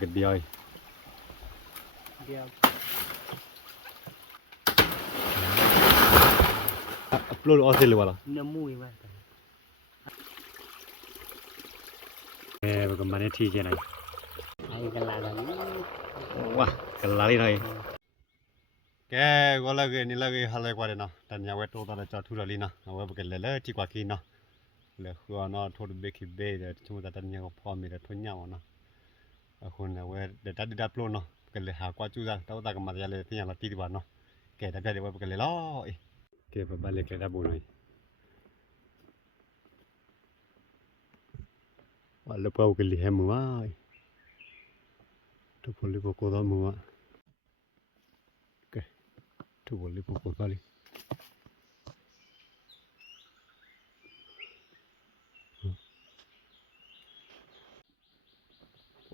cái điều Dia upload all sale wala nemu ima. cái mana thi cái này Ai kalala ni. wah cái lari này cái gọi là cái này là cái halai qua đây nó tận nhà quét tôi ta cho thu rồi na nó cái lele chỉ qua kia nó lele khua nó thôi được bê bê để chúng ta tận nhà có phò mình để thôi nhau nóคนเราเดี๋ยวตัดโปรเนาะกันเลยหากว่าจูจ้าแต่ว่าตากมาจะเลยที่อย่างเราตีดีกว่าเนาะแกแต่เดี๋ยวกันเลยล้อแกแบบบ้านเล็กเลยนะบุญเลยว่าเราเปล่ากันเลยแฮมว่าทุกคนเลยพวกเรามัวแกทุกคนเลยพวกเราเลย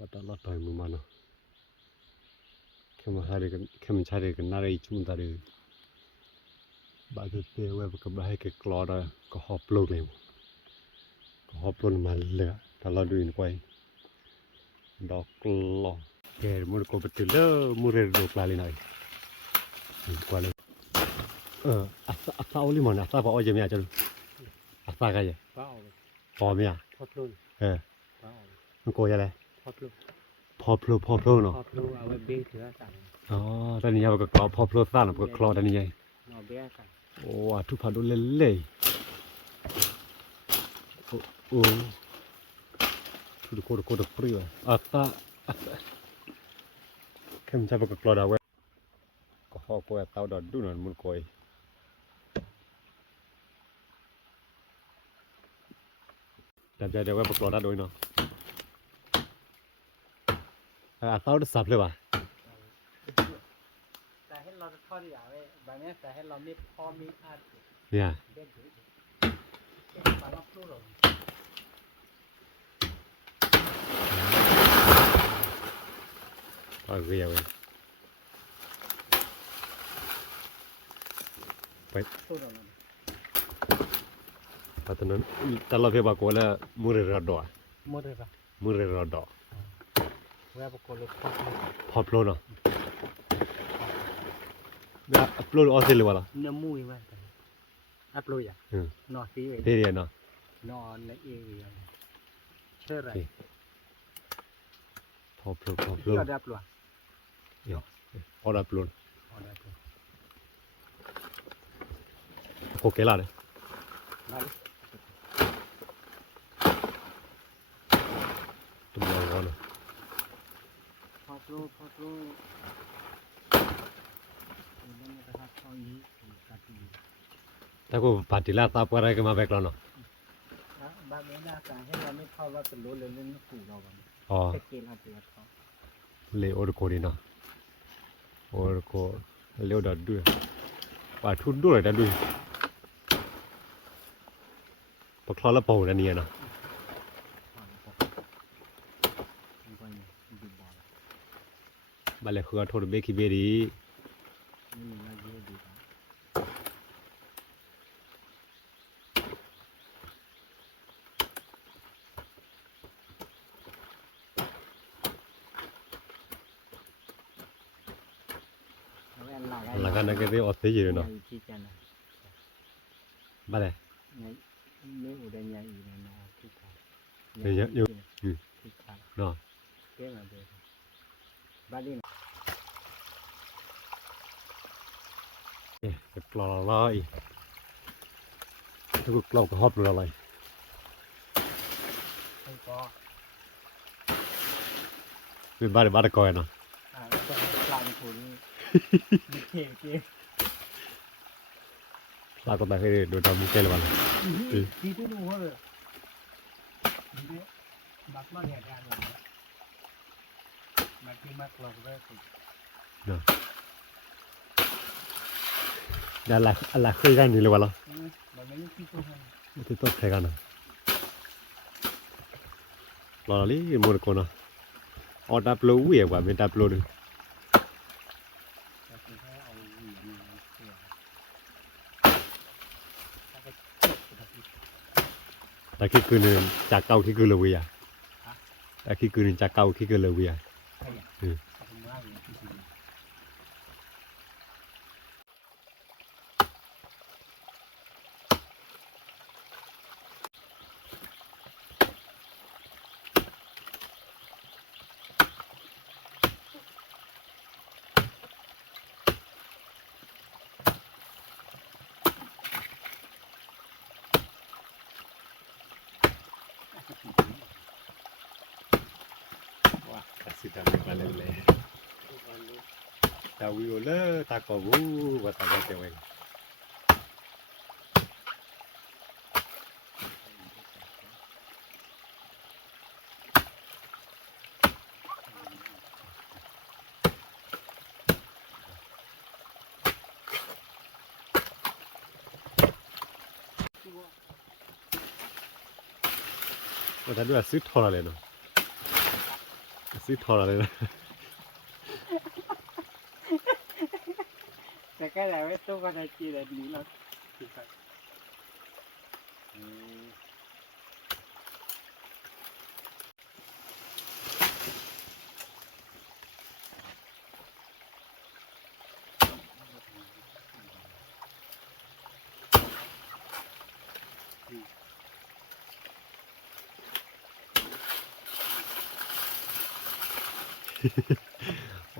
ว่าตลอดไปมัวมาเนาะแค่มาหาเรื่องแค่มาใช้เรื่องน่าได้ชุ่มตาเลยบางทีเป้ว่าก็ไม่ให้แกกลอดก็หอบโลกเลยก็หอบโลกมาเลยถ้าเราดูอินไปดอกกลอแกมันก็เป็นตัวเล่มูเรโดกลาเลยหน่อยกว่าเลยอาซาโอลิมอนอาซาพอเอาจะมีอะไรอาซากันยัง Pao. พอมีอ่ะ Photlu. มันโกยอะไร Photlu. พอพลูเนาะ Photlu awe be thua san. อ๋อตอนนี้เราก็กลอพอพลูซ่าเราก็คลอตอนนี้ไง No be san. โอ้ทุกพันดูเล่โอ้ทุกคนปรี้ว่ะอาซาเข้มใช่ปะก็กลอดเอาไว้ก็หอกว่าเตาดอดดูหน่อยมันโกยแต่ใจเดี๋ยวว่าปะกลอดได้ด้วยเนาะอาเตาได้สับเลยว่ะ แต่ให้เราทอดอย่างเว้ยบางเนี้ยแต่ให้เราไม่พอมีอาด เนี่ย เด็ดอยู่ปลาลับตู้หรอ ก็เรียวเลยไป ตู้หรอ ปัตตานีตลอดเพียบกว่าแล้วมูเรรอดอ หมดเลยปะ มูเรรอดอ เวลาปกติพอ พอพลูเนาะเนี่ยอัพโหลดออสเตรเลียวะล่ะ เนื้อมุ้ยมาอัพโหลดอย่างนอซีเว้ย เดียเนาะ นอนในเอเรียเชื่ออะไร พอพลู ที่เราได้อัพโหลด ออดับโหลด อ๋อได้ครับ โอเคละเลย มาดิ ตุ้มยาวเนาะ พอโปรมันจะทำเขานี้ตัดดี ถ้ากูปฏิลาตาปอะไรก็มาแบกแล้วเนาะ บางเวลาการให้เราไม่เข้าว่าเป็นรู้เลยเรื่องกูเราแบบ อ๋อ สเกลเอาเปรียบเขา เลโอร์โคดีเนาะโอร์โคเลโอดัดด้วยป่าทุนด้วยดัดด้วยปะคลอละปอดันเนี่ยเนาะ ดูบอล บาเลคือโทรเบคิเบดี นี่มาเยอะดีหลังกันนั่นก็เรียกออสเตรเลียเนาะบาเล ไม่อุดมยังอยู่ในนอที่ขา เดี๋ยวอยู่ ที่ขา เนาะ เกี่ยมาเดินบ้านนี้ เนี่ยกลอลอยถ้ากูกลอก็ฮอบดูอะไร แล้วก็ เป็นบ้านกอยเนาะ แล้วก็กลางทุนเก่งเก่ง ลาก็ตายให้ดูดำมุกเกลวัน ที่ตู้นู้นเลยนี่บักมาเนี่ยการอะไรบักที่มักเราก็ได้ เนาะนั่นแหละอะไรคุยกันนี่เลยวันละ บักไม่ที่ตู้ให้ ที่ต้องใช้กันนะรอลิมูนโกนะออดับโลวิ่งกว่าเป็นดับโลนึง แต่คือให้เอาเหรียญมาเสียแล้วก็จบ แต่คิดคือนึงจากเก่าคิดคือเลยวิ่งแต่ khi cứ nên chặt cầu khi cứ lừa bìa ừ wah kasih tahu balik leh tahu le tak kau buat tak kau cewek tadi ada sih thora le no sih thora le แต่ก็แล้วไอ้ตู้ก็ได้จีเลยนี้เราคือไป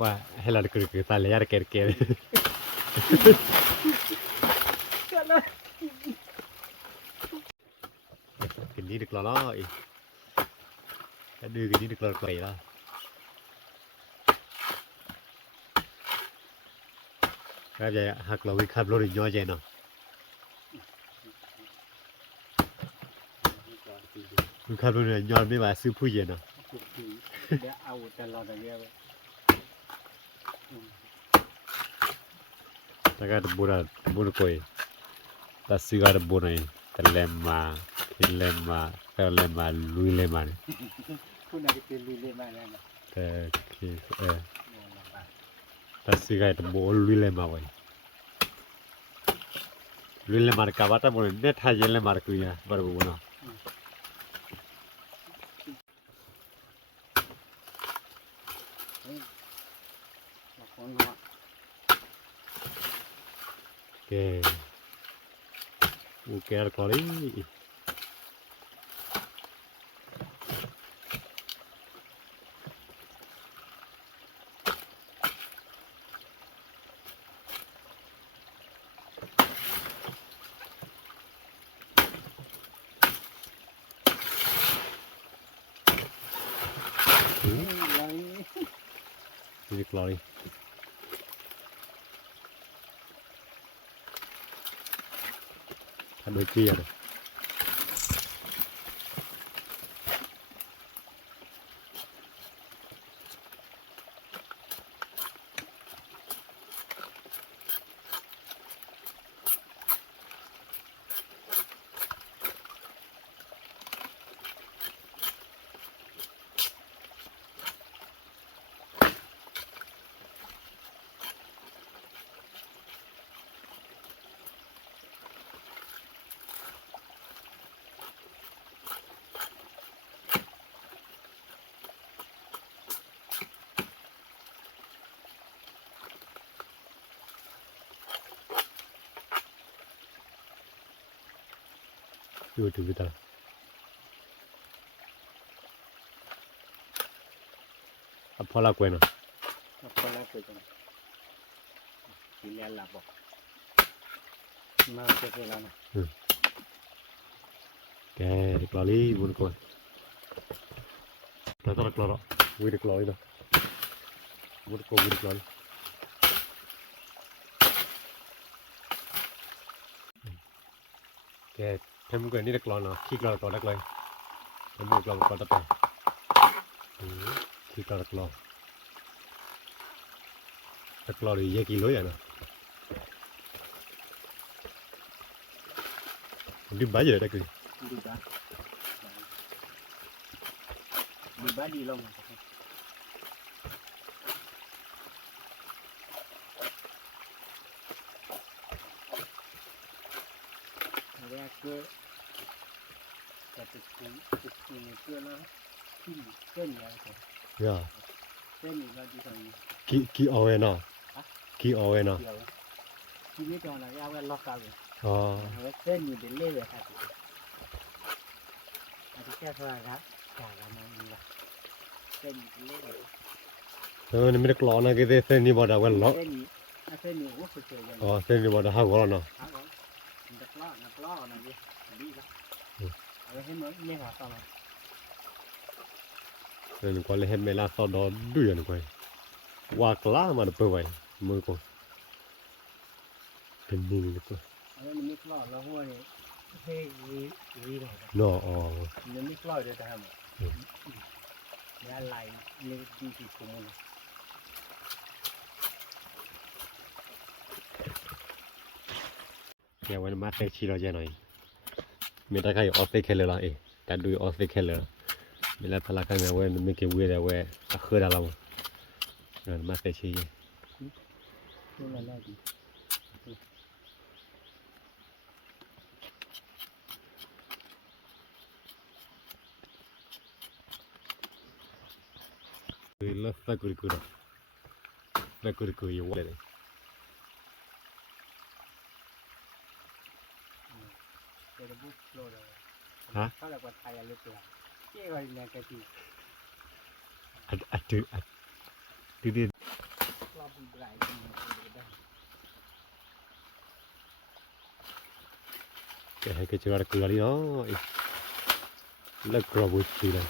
ว่าให้เราคือตาเลยยาเกลกินนี่ดึกแล้วเนาะอีถ้าดื้อกินนี่ดึกแล้วไกลแล้วก็จะหักเราวิคับรถอีกย่อใจเนาะวิคับรถเนี่ยย้อนไม่มาซื้อผู้เย็นเนาะ เดี๋ยวเอาแต่เราแต่เดียว แต่ก็บุญกอยแต่ซื้อก็บุญเลยแต่เล่มมาคิดเล่มมาแต่เล่มมาลุยเล่มมา คุณอาจจะเป็นลุยเล่มาแล้วนะ แต่คือแต่ซื้อก็บุญลุยเล่มมาไว้ลุยเล่มมากับว่าแต่บุญเนี่ยถ้าเย็นเล่มมาคุยอ่ะบาร์บุญเนาะโอเคแล้วก็เลย Really glory. Thành đôi chia rồi. YouTube kita. Apa lah kue na? Apa lah kue tu? Pilihan lah pok. Mau kue lah na. Okay, dikelali bun kue. Kita tak kelala, wih dikelali dah. Bun kue wih dikelali. Okay. Thêm cái này được lò nào khi lò có được lên thêm một lò có tập này khi có được lò thì dây kilo vậy nè đi bá giờ đây kì đi bá đi lông ra cơ แต่ติดคุยติดคุยเพื่อนแล้ว ที่เส้นเนี่ย อย่า เส้นนี้เราดีกว่านี้ กี่เอาเองเนาะกี่เอาเองเนาะ เดียวที่นี่ตอนนั้นเอาไว้ล็อกกันเลย อ๋อ เส้นอยู่เดินเล่เลยครับอันที่แค่เท่าไหร่ครับจากประมาณนี้ละเส้นอยู่เดินเล่เลย นี่ไม่ได้กลอนะกี่เส้นนี่บ่ได้เว้นเนาะ เส้นนี้เส้นนี้โอ้สุดเลย อ๋อเส้นนี่บ่ได้หากอเนาะ ครับผมนักล่อนะดิดีละเอาไว้ให้เหมือนเนี่ยครับต่อมา นี่ก็เลยเห็นเวลาสอดดูอย่างก่อยว่ากล้ามาเปิดไว้มือก็เป็นนี่นี่ก็ เอาไว้มันไม่ล่อแล้วหัวนี่เฮ้ยดีหน่อย เนาะอ๋อ มันไม่ล่อเดี๋ยวจะทำเนี่ยอะไรเนี่ยดีที่สุดเลย แกวันมาเตะชีเราจะหน่อยมีตาใครออสเตรเลียละเอ๊ะแต่ดูออสเตรเลียมีแล้วพลังกันเว้ยไม่เกี่ยวเว้ยเว้ยตะคือดาราเนี่ยมาเตะชี นี่มันน่าดี คือเลิกตะกุยกุยตะกุยกุยอยู่เว้ยเลย เดี๋ยวบุกโลดเลย ฮะ เขาเรียกว่าไทยอะไรตัวเจ๊ก็ยังกะทิ อัดดิ รอบบุกไหลกันได้ แกให้แกเจออะไรกุยอะไรเนาะเลิกกรอบบุตรเลย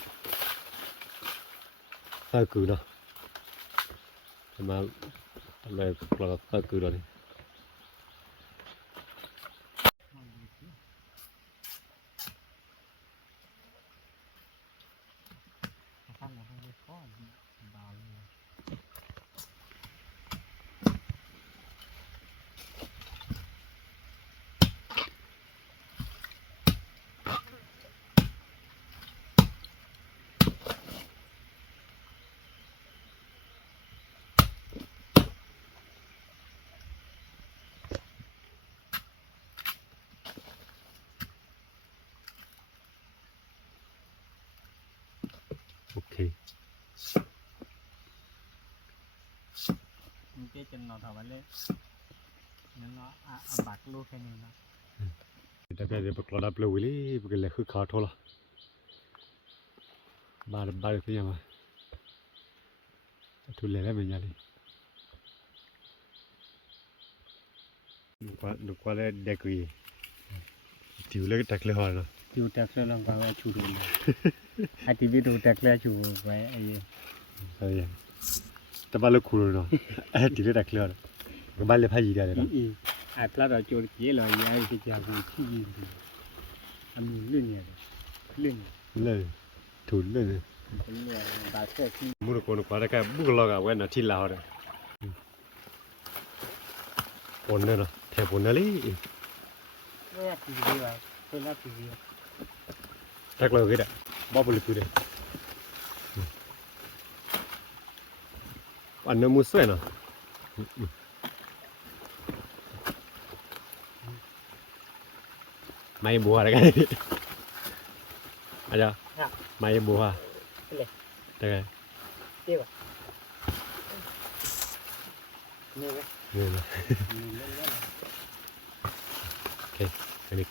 ตะกุยเนาะมาเลยกรอบตะกุยเลย ข้างหลังให้ข้อเบาเลย โอเค มันเจ๊จนนอนถาวรเลยนั่นเนาะบักลูกแค่นี้เนาะ แต่แกจะไปกรอดับเลยวิลี่ไปกันเลยคือขาทอละบาร์ที่ยังมาทุเรศแล้วเป็นยังไงดูกว่าเลยเด็กวีติวเล็กตักเลยหอเนาะ อยู่แต่เรื่องความว่าชูดูเลยไอทีวีดูแต่แล้วชูไว้ไอ้ ใช่ยังแต่บ้านเล็กคูลเนาะติวเล็กตักเลยเนาะก็บ้านเล็กพายีได้เลยเนาะ อัตราเราโจรเกี่ยวเลยไอ้ที่จะพูดที่ยินดีอันนี้เรื่องเนี่ยเรื่อง เลยทุนเลย เป็นเรื่องบาดเจ็บที่ มุดโกนกว่าได้แค่บุกลอกเอาไว้นะที่ลาวเลยปนเนาะแทบปนนั่นเลย ไม่อยากทีวีว่ะเป็นรับทีวี ตักเลยก็ได้บ้าบลิกุได้อันนั้นมุสเซ่เนาะไม่บัวอะไรกันอาจารย์ไม่บัวได้ไง เจ็บอ่ะนี่ไหม นี่นะ โอเคอันนี้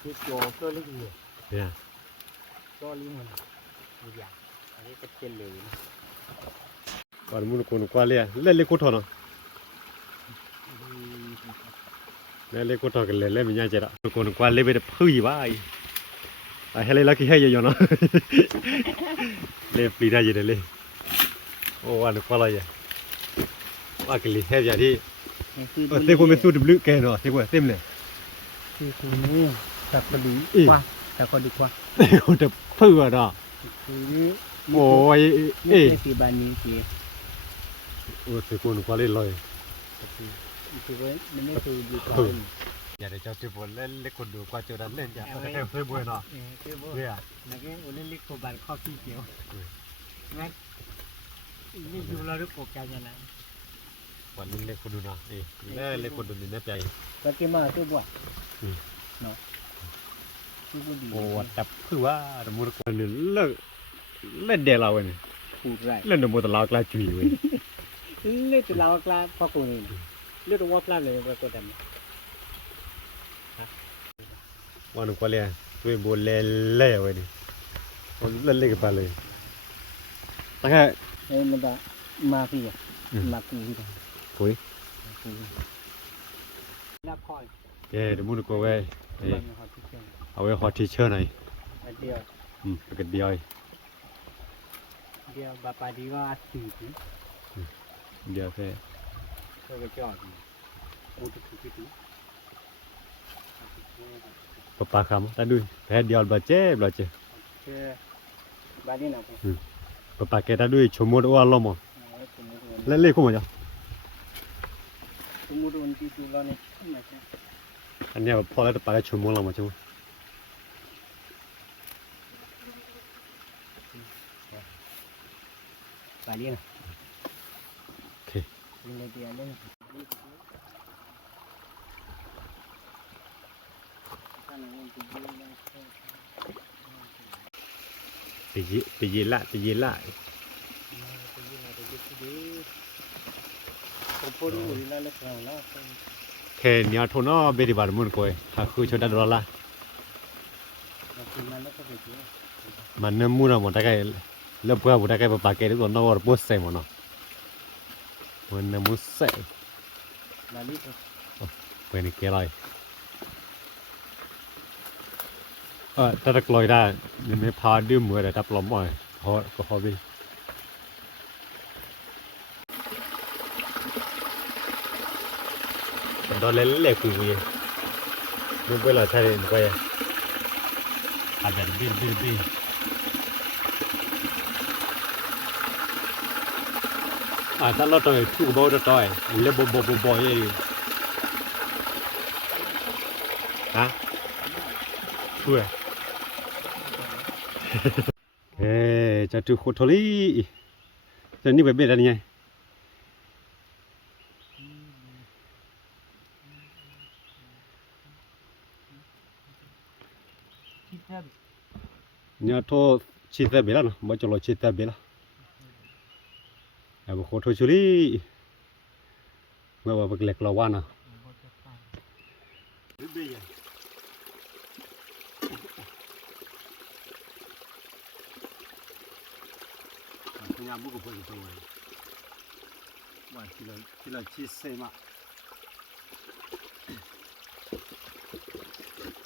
คือโจก็เล็กอยู่ เนี่ย ก็ลิ้นมันอีกอย่างอันนี้ก็เป็นเลยนะ ก่อนมุดโกนกว่าเลยเล่นเล็กกุดทอเนาะเล่นเล็กกุดทอกันเล่นไม่ยากจะละมุดโกนกว่าเล่นไปแต่พื้นบ้าไอ้ให้เล่นลักกี้ให้เยอะๆเนาะเล่นปีได้ยังไงเลยโอ้วันกว่าอะไรอย่างว่ากันเลยแค่อย่างที่เต็มคนไม่สู้ดึบลึกแกเนาะเต็มกว่าเต็มเลย คือนี่แต่ก็ดีกว่าแต่ก็ดีกว่า คนจะเพื่อเนาะ คือนี่ โอ้ย นี่ เอ๊ะ คือบ้านนี้คือ โอ้เต็มคนกว่าเล่นเลย คือว่ามันไม่คือดีกว่า อย่าได้เจ้าที่บนเล่นเล็กคนดูกว่าเจอดันเล่นจ้ะแต่แค่เพื่อบุยเนาะ คือว่า เนี่ย แล้วก็อุเล็กโคบานข้อขี้เกียวงั้นนี่อยู่เราด้วยโกกันยังไง วันนี้เล็กคนดูเนาะเอ๊ะเล็กคนดูนี่น่าใจ ก็เกี่ยมาตัวบ่เนาะคือบ่ดี โอ้จับคือว่าสมมุติคนเลิก เล่นเดียวเราเว้ย พูดไร เล่นเดโมตลาวกลาจุยเว้ย เลือดเรากล้าพอคนเลือดว่ากล้าเลยว่าก็ดำ วันนึงกว่าเลยช่วยโบเล่เล่เว้ยนี่เล่นเล่กันไปเลยตั้งแต่ เอ้มันจะมาพี่อ่ะมากูที่ตรง คุย กูน่าคอย เดี๋ยวมึงก็เว้ย บางเขาที่เชียง เอาไว้ขอทีเชอร์หน่อย เดียว ไปกันเดียว เดียวบาปาดีว่าสี่ที เดียวแค่ ก็จะจอดกูจะถือที่ ปะคำตาดูแพ้เดียวบลาเจ็บลาเจ็บ คือบาดีนะกู ปะแกตาดูชมมดว่าล้อมเล่นเล่คุ้มมั้ย สมมติวันที่ตัวเราเนี่ยไม่ใช่ อันนี้พอแล้วปะชมมดเรามาจัง บาดีนะ โอเค เลยเดียวเล่น ไปยีละแค่เนี้ยทนอเบดิบาร์มุนโกยหาคือชดดอลลามันเนื้อมูนะมันตะไคร้เริ่มเพื่อบุตรไคร้ปะแกที่ตัวนอร์บุษเซมอนมันเนื้อมุสเซเป็นอีกอะไรถ้าตะกลอยได้ยังไม่พาดื่มมือแต่ทับลมอ่อยพอก็พอดีโดนเล่นเล็กกูยังมึงไปละใช่เลยมึงไปอาจจะบินถ้าเราต้องถูกบ่าวจะต่อยเล็บบ่ยังฮะช่วยจะถูกขุดทอลี่จะนี่แบบเบ็ดอะไรไงเนี่ยโทษชิดแต่เบลล์นะบ่จะรอชิดแต่เบลล์ไอ้บุคคลทอชุลี่เมื่อว่าเล็กเราว่านะพยายามบุกไปตัวว่าที่เราชีสเซมา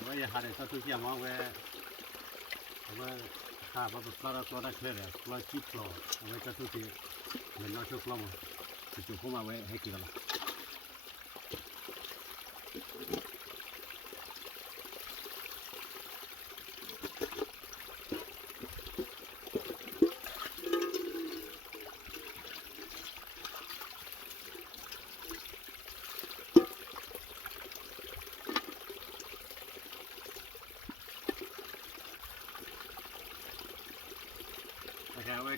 ว่าอย่าหาเรื่องตัวที่มาว่าข้าบ้าปลาตัวได้แค่เลยปลาจีบปลาเอาไว้ก็ตัวที่เห็นน้องชอบปลามั้งจู่ๆเข้ามาไว้ให้กินกัน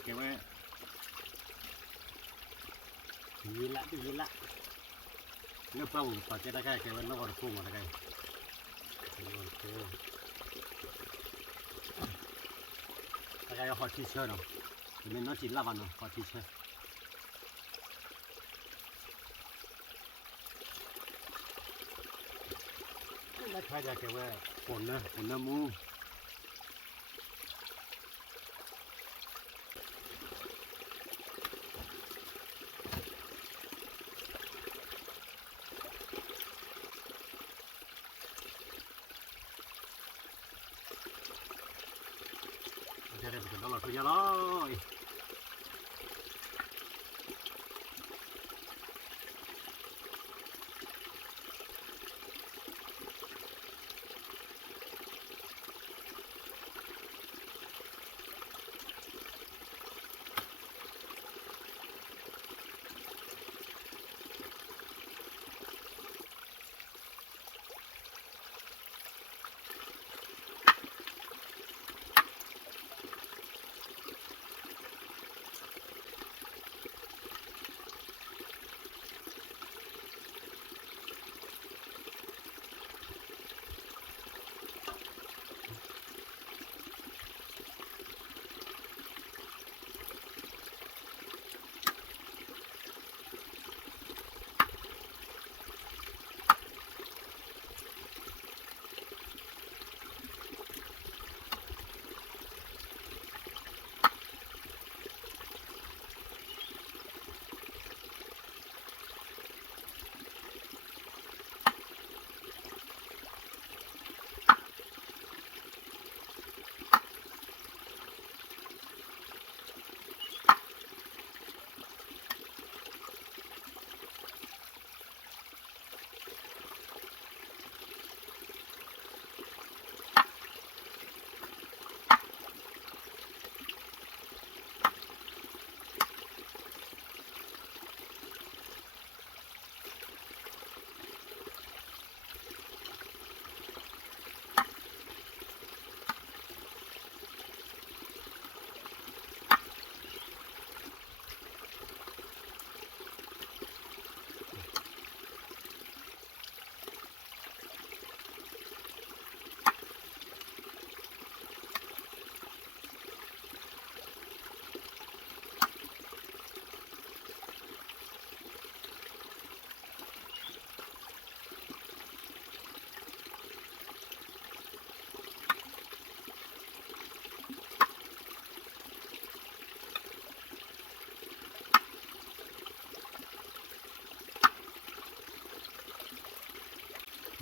เก็บไว้ยืนละเลือกเป้าปัจจัยได้แค่เก็บไว้นอกคู่มาได้แค่ได้แค่ฮอตทีเชอร์เนาะเป็นน้องจีนลาวันเนาะฮอตทีเชอร์ได้แค่จะเก็บไว้ฝนน้ำมูจะได้เป็นดอลลาร์คุยกันเลย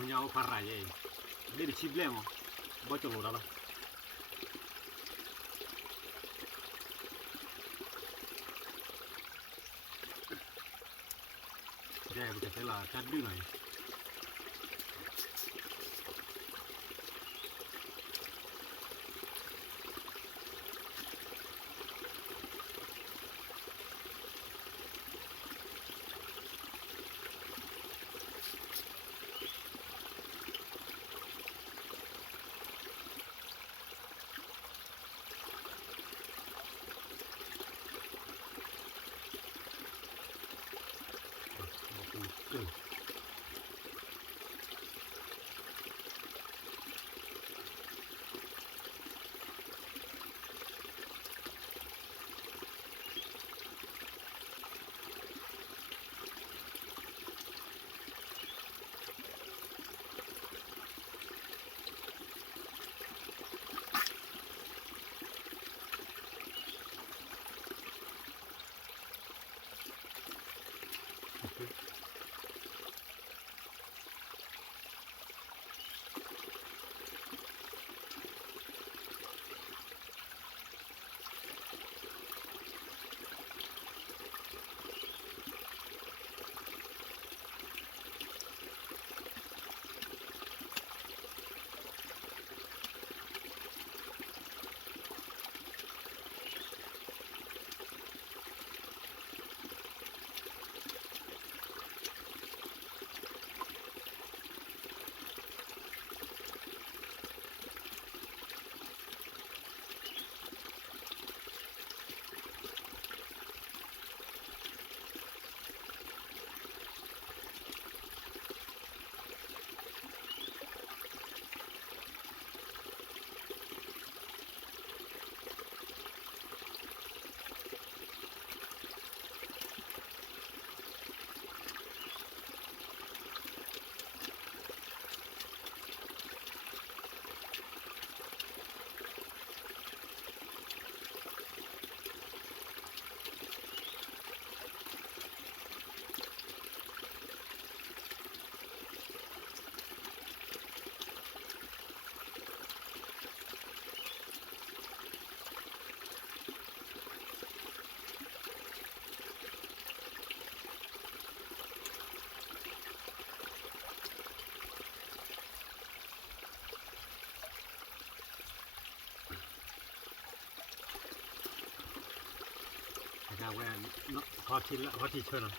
มันยาวพาราเองนี่ดิชิบเล่มั้งบ่จงรู้แล้วแกไปจะเวลาจัดดื้อหน่อยแวนพอทิ้งละพอทิ้งเชิญละ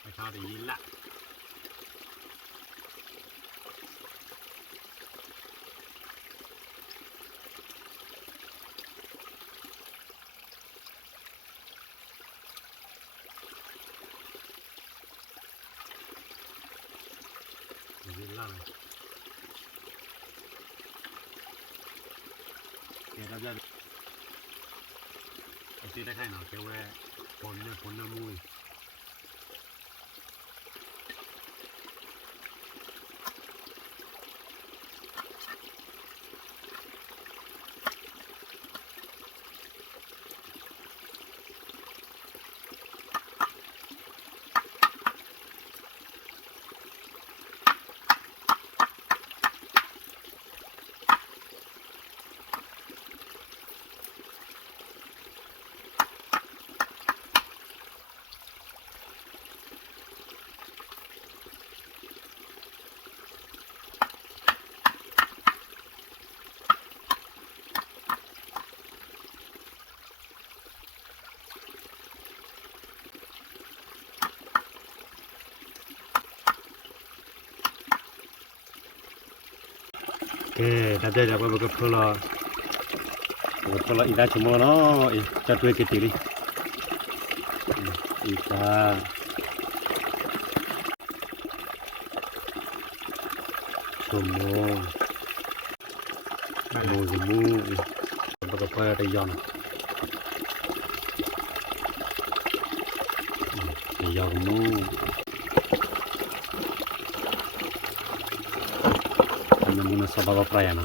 ไปข้าวได้ยินละเราจะตีได้แค่ไหนแค่ว่าผลเนี่ยผลน้ำมูลแต่จะไปบุกพลอีกได้ชั่วโมงเนาะอีจะด้วยกี่ตีอีกชั่วโมงบุกพลได้ย้อนมู sababa prayana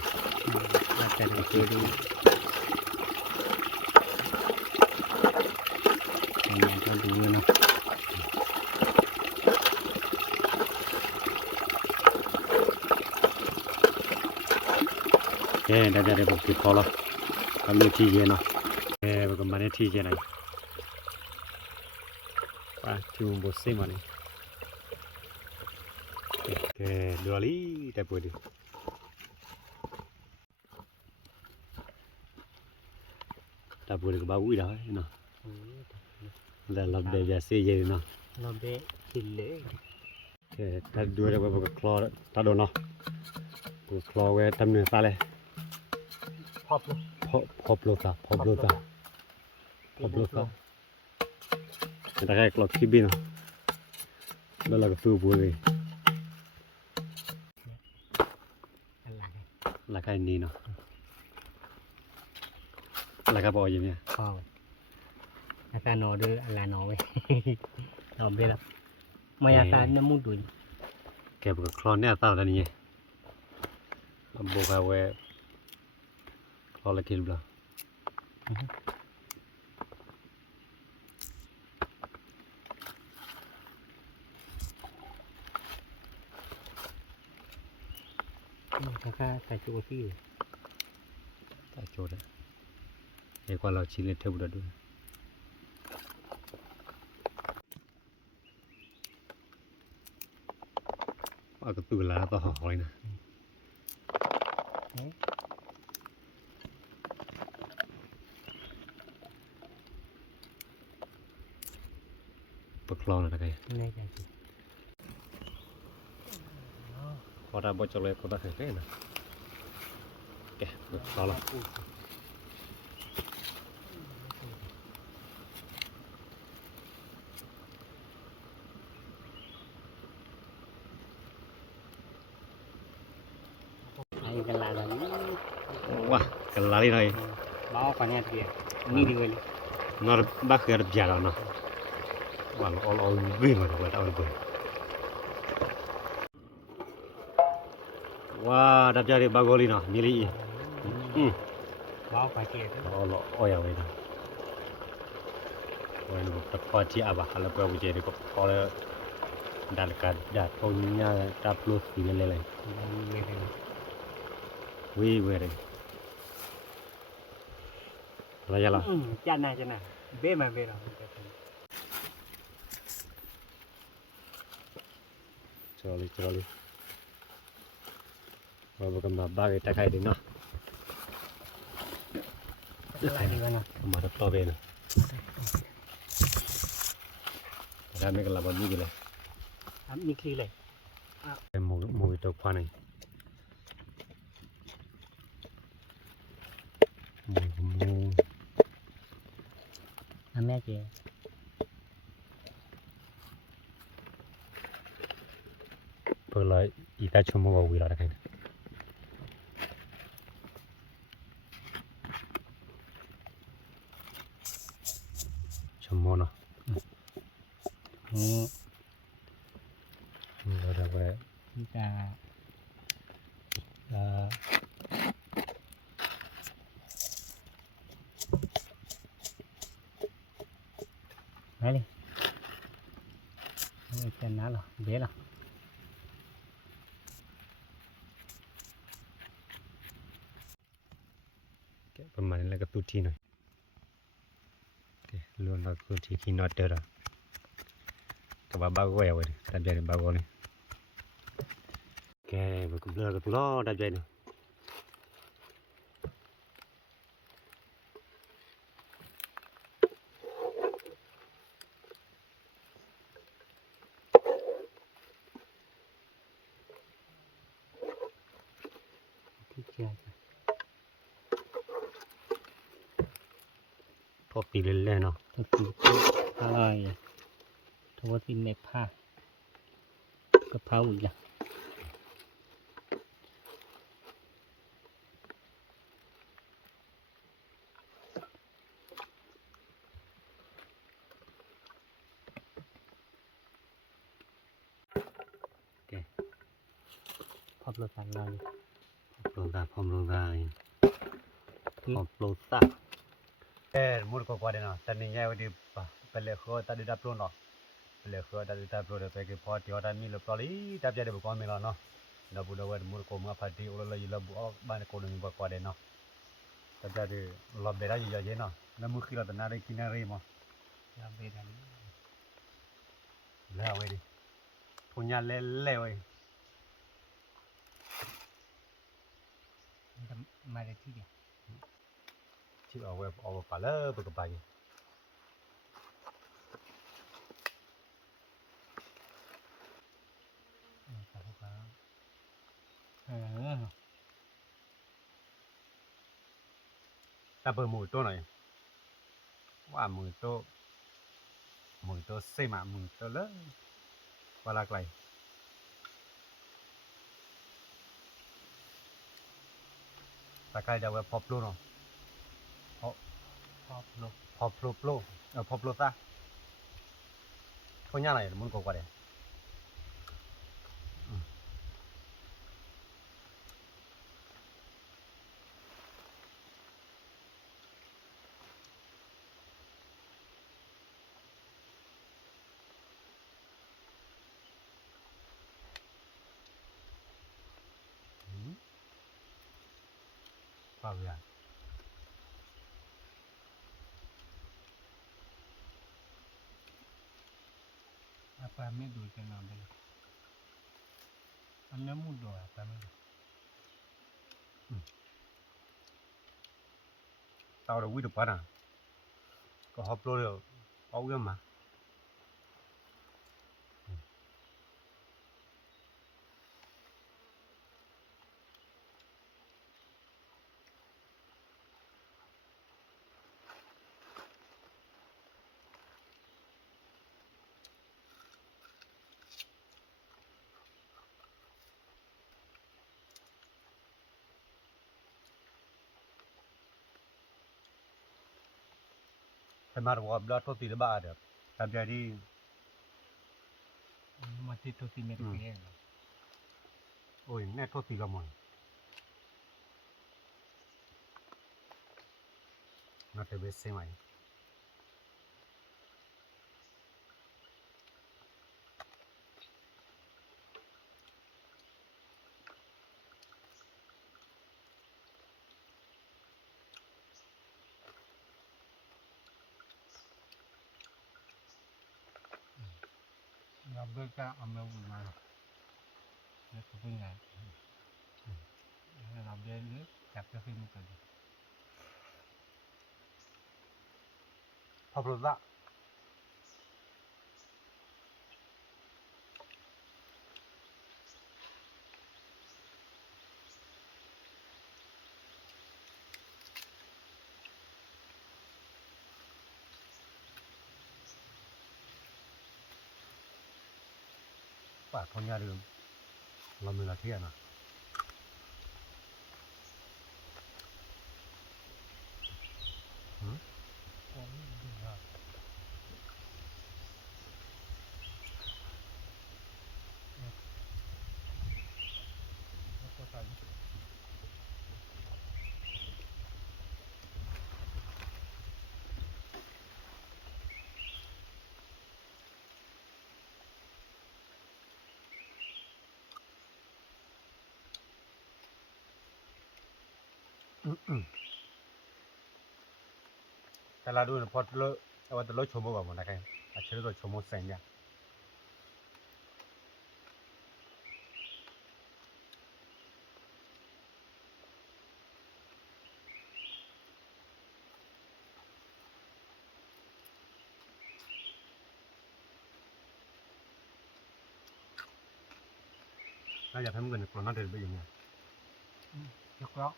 Macam itu. Yang kan dua nak. dah jadi bukti pola kami tiga no bagaimana tiga nih wah cuma bosan mana dua kali tak boleh ke bawah dah no dah lebih biasa je no Lebih gila. tak dua dah berapa keluar tak ada no keluar we tamnya salah Poplota. Kita kayak keluar kibin no dah lagu tu boleh là cái gì nó là cái bò gì nhỉ Kau. Asa no de ala no we. No bela. Maya ta na mu du. kẹp cái con này tao là gì làm bộ cái we con là kia bla Kakak tak cukup sih. tại chỗ đấy để qua là chỉ lên theo được thôi ở cái từ là tao hỏi nè bậc lon là cái Ini jadi. có ra bao nhiêu có ta thấy cái nè kìa bậc lon là Ayo kan lada ni. wah cái lá này Bawa kan dia. Ini dia ni. nó bác cái già rồi nó wah all gue mà được all gue wah đập ra đi bagoli nó mili Bawa kan dia. all oya vậy đó vậy nó tập qua chị à bà là qua buổi chiều thì có đặt cái đặt phong nha tập luôn thì lên lên quý về đây là gì là Jangan jangan. Be mah be lah. Trolley và bukan ba cái tay đi nó Lại đi con nào. mà nó to về nè ra mấy cái là bao nhiêu vậy Như kia này. em mua cái tàu khoan này mua Namanya je. vừa lại ý ta chưa mua vào quỷ đó cái này chưa mua nó rồi là về Kita Này đi. Ini ikan nào bé lah.ประมาณนี้แล้วก็ตู้ที่หน่อยล้วนแล้วตู้ที่ขี้นอตเตอร์ละก็ว่าบ้าก็แหวเลยดับใจเลยบ้าก็เลยแกมันก็เบลอกับตัวล้อดับใจเนี่ยTiga. พอปีเล่นๆเนาะ Tapi hai. Tahu si mepa. Kepau lah. พับรถสั่นเลย ลงตาพร้อมลงตาพร้อมโปรตามุดก็กว่าเดนาแต่นี่ไงวันนี้เป็นเลยเขาตัดดิดับลงเนาะเป็นเลยเขาตัดดิดับลงเดี๋ยวไปกี่พอที่ว่ามีลูกปลาลีดับใจเดี๋ยวบุกมาไม่รอเนาะดับบุดับวันมุดก็มาพัดที่อุลลอยู่ลับบุออกบ้านคนหนึ่งบอกว่าเดนาดับใจเดี๋ยวลับเดี๋ยวอยู่เยอะเนาะแล้วมือขี้เราแต่น่าได้กินอะไรมั้ง เราไปทำ แล้วเว้ยดิทุนยาเล่เล่เว้ย มาได้ที่เดียว ที่เอาไว้เอาไปเลยไปกับไปถ้าเปิดมือตัวหน่อยว่ามือตัวเสียมามือตัวเลยว่าละไกลตะไคร้จะไว้พอปลูเนาะพอ พอบลบ พอปลูพอปลูซะทุนยาไหนมันก็กว่าเด้ว่าเวีย apa me do ke na be an na mu do apa me ตาเราวิ่งไปนะก็ฮอปโลเลยเอาเรื่องมาให้มาดูว่าบลัดทอตีระบาดเดี๋ยวทำใจที่ ma ti to ti me ke na โอ้ยแน่ทอตีละมันน่าจะเบสเซไหม เราเบิกก็เอามามาแล้วก็เป็นไงเราเดินหรือจับจะขึ้นมาก่อน พอปลูละป่าทนยาเดิมเรามีละเทียนะหืม ผมดูว่าแล้วก็ใส่ แต่เราดูพอเลอะแต่ว่าจะลดชั่วโมงแบบนั้นไงอาจจะลดชั่วโมงแสงเนี่ยน่าจะทำเงินกลอนน่าเดินไปอย่างเงี้ย ยกล้อ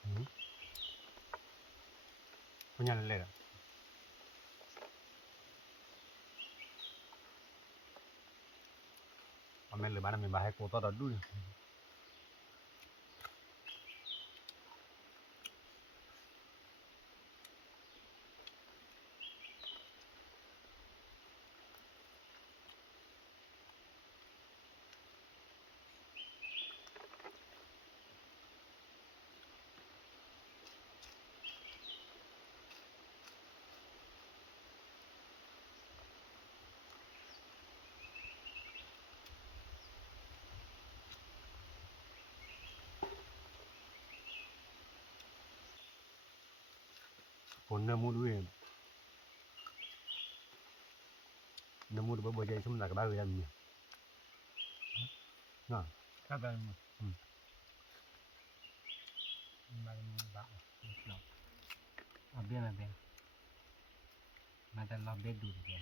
โอ้โห nhà lên mà mình lừa bán mình bà hay cô to đó đuôi còn nơ mua được bao giờ xong là cái bao giờ nhỉ nè các bạn ừ. bạn bạn ở bên mà ta làm biết đủ rồi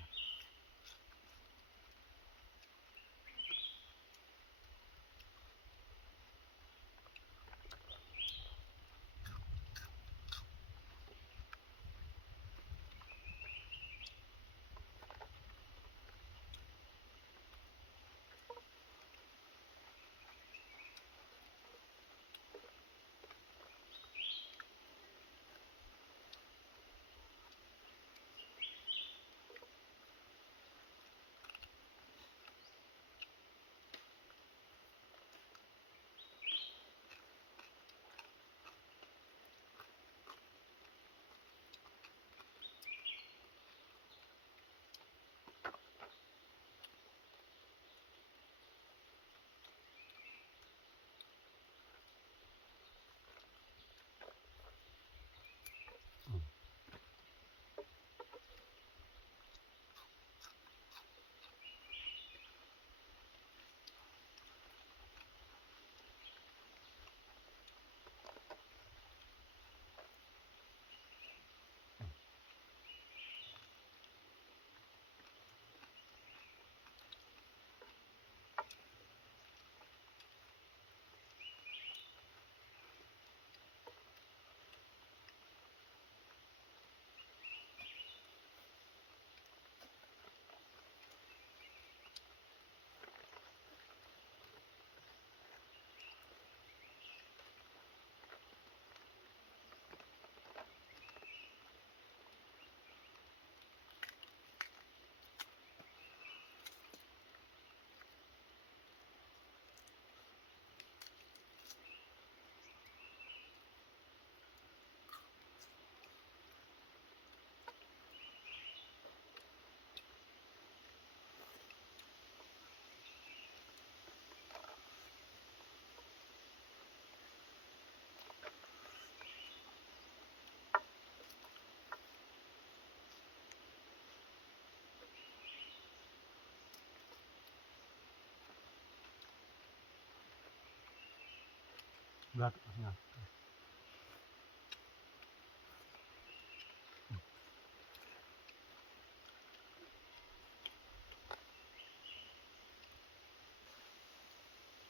Gạt nha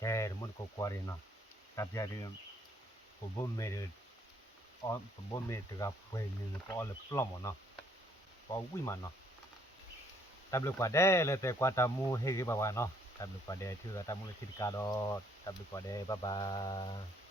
cái muốn có qua đi nào tập ra đi có bố mẹ được gặp về nhưng có là plum mà nó có quý mà nó tập được qua đây là tại qua tập mua hay cái bà nó tập được qua đây thưa tập mua là thịt cá đó tập được qua đây bye bye